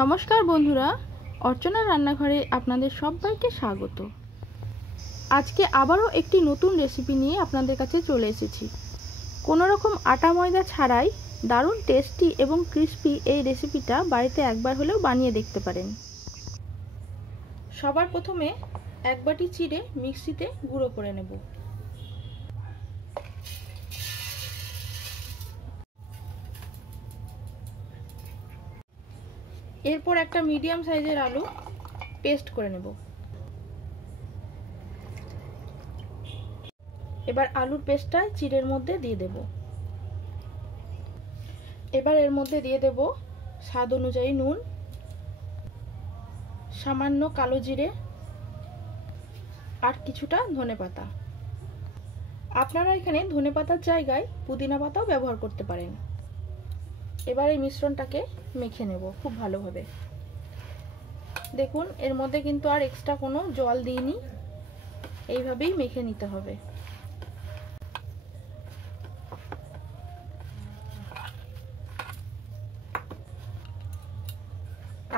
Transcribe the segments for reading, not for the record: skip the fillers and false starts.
নমস্কার বন্ধুরা, অর্চনা রান্নাঘরে আপনাদের সবাইকে স্বাগত। আজকে আবারও একটি নতুন রেসিপি নিয়ে আপনাদের কাছে চলে এসেছি। কোনো রকম আটা ময়দা ছাড়াই দারুণ টেস্টি এবং ক্রিস্পি এই রেসিপিটা বাড়িতে একবার হলেও বানিয়ে দেখতে পারেন। সবার প্রথমে এক বাটি চিড়ে মিক্সিতে গুঁড়ো করে নেব। এরপর একটা মিডিয়াম সাইজের আলু পেস্ট করে নেব। এবার আলুর পেস্টটা চিড়ের মধ্যে দিয়ে দেব। এবার এর মধ্যে দিয়ে দেব স্বাদ অনুযায়ী নুন, সামান্য কালো জিরে আর কিছুটা ধনেপাতা। আপনারা এখানে ধনেপাতার জায়গায় পুদিনা পাতাও ব্যবহার করতে পারেন। এবার এই মিশ্রণটাকে মেখে নেব খুব ভালোভাবে। দেখুন এর মধ্যে কিন্তু আর এক্সট্রা কোনো জল দিইনি, এইভাবেই মেখে নিতে হবে।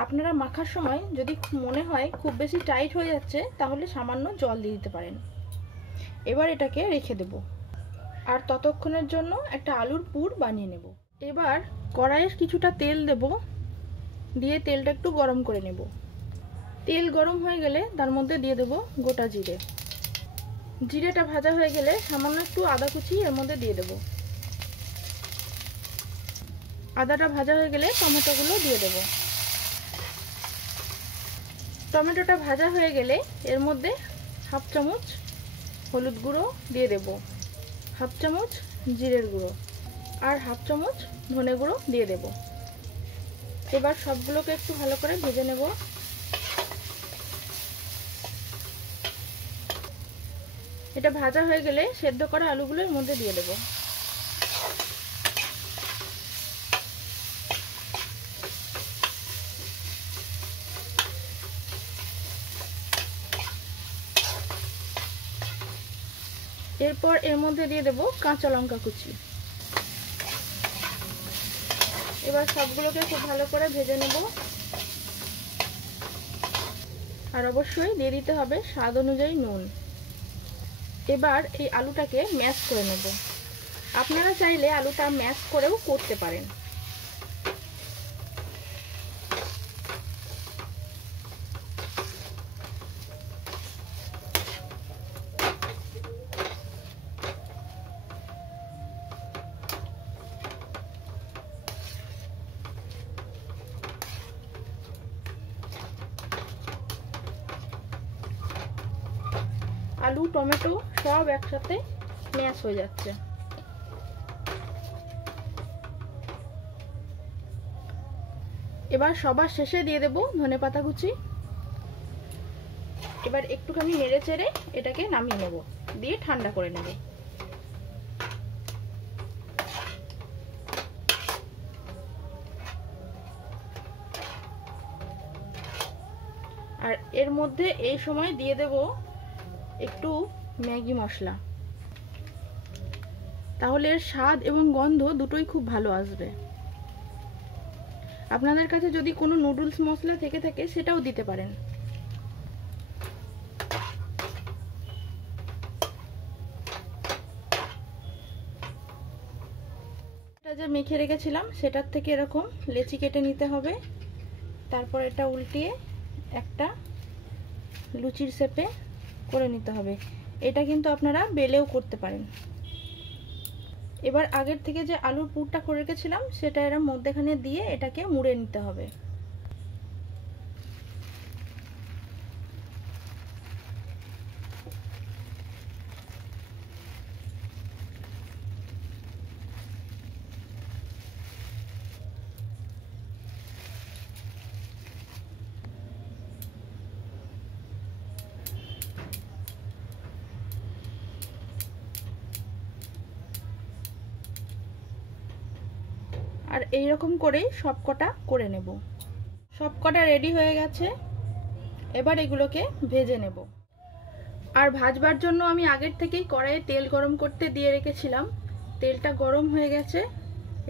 আপনারা মাখার সময় যদি মনে হয় খুব বেশি টাইট হয়ে যাচ্ছে তাহলে সামান্য জল দিয়ে দিতে পারেন। এবার এটাকে রেখে দেব আর ততক্ষণের জন্য একটা আলুর পুর বানিয়ে নেব। এবার কড়াইয়ে কিছুটা তেল দেব, দিয়ে তেলটা একটু গরম করে নেব। তেল গরম হয়ে গেলে তার মধ্যে দিয়ে দেব গোটা জিরে। জিরেটা ভাজা হয়ে গেলে সামান্য একটু আদা কুচি এর মধ্যে দিয়ে দেব। আদাটা ভাজা হয়ে গেলে টমেটোগুলো দিয়ে দেব। টমেটোটা ভাজা হয়ে গেলে এর মধ্যে হাফ চামচ হলুদ গুঁড়ো দিয়ে দেব, হাফ চামচ জিরের গুঁড়ো আর হাফ চামচ ধনে গুঁড়ো দিয়ে দেব। এবার সবগুলোকে একটু ভালো করে ভেজে নেব। এটা ভাজা হয়ে গেলে সেদ্ধ করা আলুগুলো এর মধ্যে দিয়ে দেব। এরপর এর মধ্যে দিয়ে দেব কাঁচা লঙ্কা কুচি। এবার সবগুলোকে খুব ভালো করে ভেজে নেব আর অবশ্যই দিয়ে দিতে হবে স্বাদ অনুযায়ী নুন। এবার এই আলুটাকে ম্যাশ করে নেব। আপনারা চাইলে আলুটা ম্যাশ করেও করতে পারেন। আলু টমেটো সব একসাথে ম্যাশ হয়ে যাচ্ছে। এবার সবার শেষে দিয়ে দেব ধনেপাতা কুচি। এবার একটুখানি নেড়ে চেড়ে এটাকে নামিয়ে নেব, দিয়ে ঠান্ডা করে নেব। আর এর মধ্যে এই সময় দিয়ে দেব একটু ম্যাগি মশলা, তাহলে এর স্বাদ এবং গন্ধ দুটোই খুব ভালো আসবে। আপনাদের কাছে যদি কোনো নুডলস মশলা থেকে থাকে সেটাও দিতে পারেন। এটা যে মেখে রেখেছিলাম সেটার থেকে এরকম লেচি কেটে নিতে হবে। তারপর এটা উল্টিয়ে একটা লুচির শেপে করে নিতে হবে। এটা কিন্তু আপনারা বেলেও করতে পারেন। এবার আগের থেকে যে আলুর পুরটা করে রেখেছিলাম সেটা এর মধ্যেখানে দিয়ে এটাকে মুড়ে নিতে হবে। আর এই রকম করেই সবকটা করে নেব। সবকটা রেডি হয়ে গেছে। এবার এগুলোকে ভেজে নেব। আর ভাজবার জন্য আমি আগের থেকেই কড়াইয়ে তেল গরম করতে দিয়ে রেখেছিলাম। তেলটা গরম হয়ে গেছে।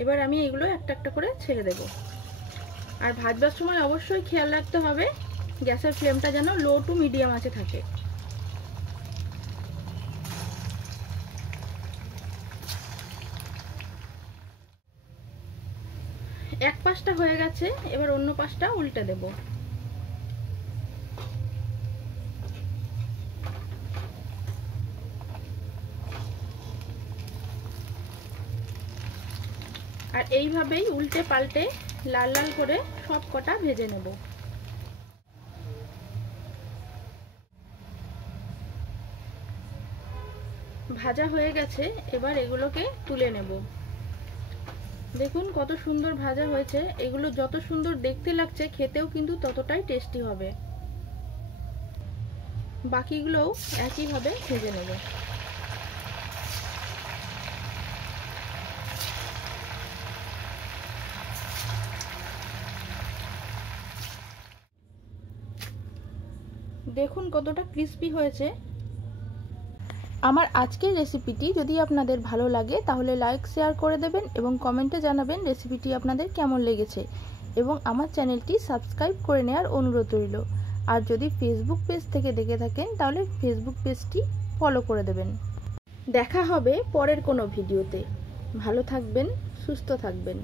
এবার আমি এগুলো একটা একটা করে ছেড়ে দেব। আর ভাজবার সময় অবশ্যই খেয়াল রাখতে হবে গ্যাসের ফ্লেমটা যেন লো টু মিডিয়াম আঁচে থাকে। এক পাশটা হয়ে গেছে, এবার অন্য পাশটা উল্টে দেব। আর এইভাবেই উল্টে পাল্টে লাল লাল করে সব কটা ভেজে নেব। ভাজা হয়ে গেছে, এবার এগুলোকে তুলে নেব। দেখুন কত সুন্দর ভাজা হয়েছে। এগুলো যত সুন্দর দেখতে লাগছে খেতেও কিন্তু ততটাই টেস্টি হবে। বাকিগুলোও একইভাবে ভেজে নেব। দেখুন কতটা ক্রিস্পি হয়েছে। আমার আজকের রেসিপিটি যদি আপনাদের ভালো লাগে তাহলে লাইক শেয়ার করে দেবেন এবং কমেন্টে জানাবেন রেসিপিটি আপনাদের কেমন লেগেছে, এবং আমার চ্যানেলটি সাবস্ক্রাইব করে নেওয়ার অনুরোধ রইল। আর যদি ফেসবুক পেজ থেকে দেখে থাকেন তাহলে ফেসবুক পেজটি ফলো করে দেবেন। দেখা হবে পরের কোনো ভিডিওতে। ভালো থাকবেন, সুস্থ থাকবেন।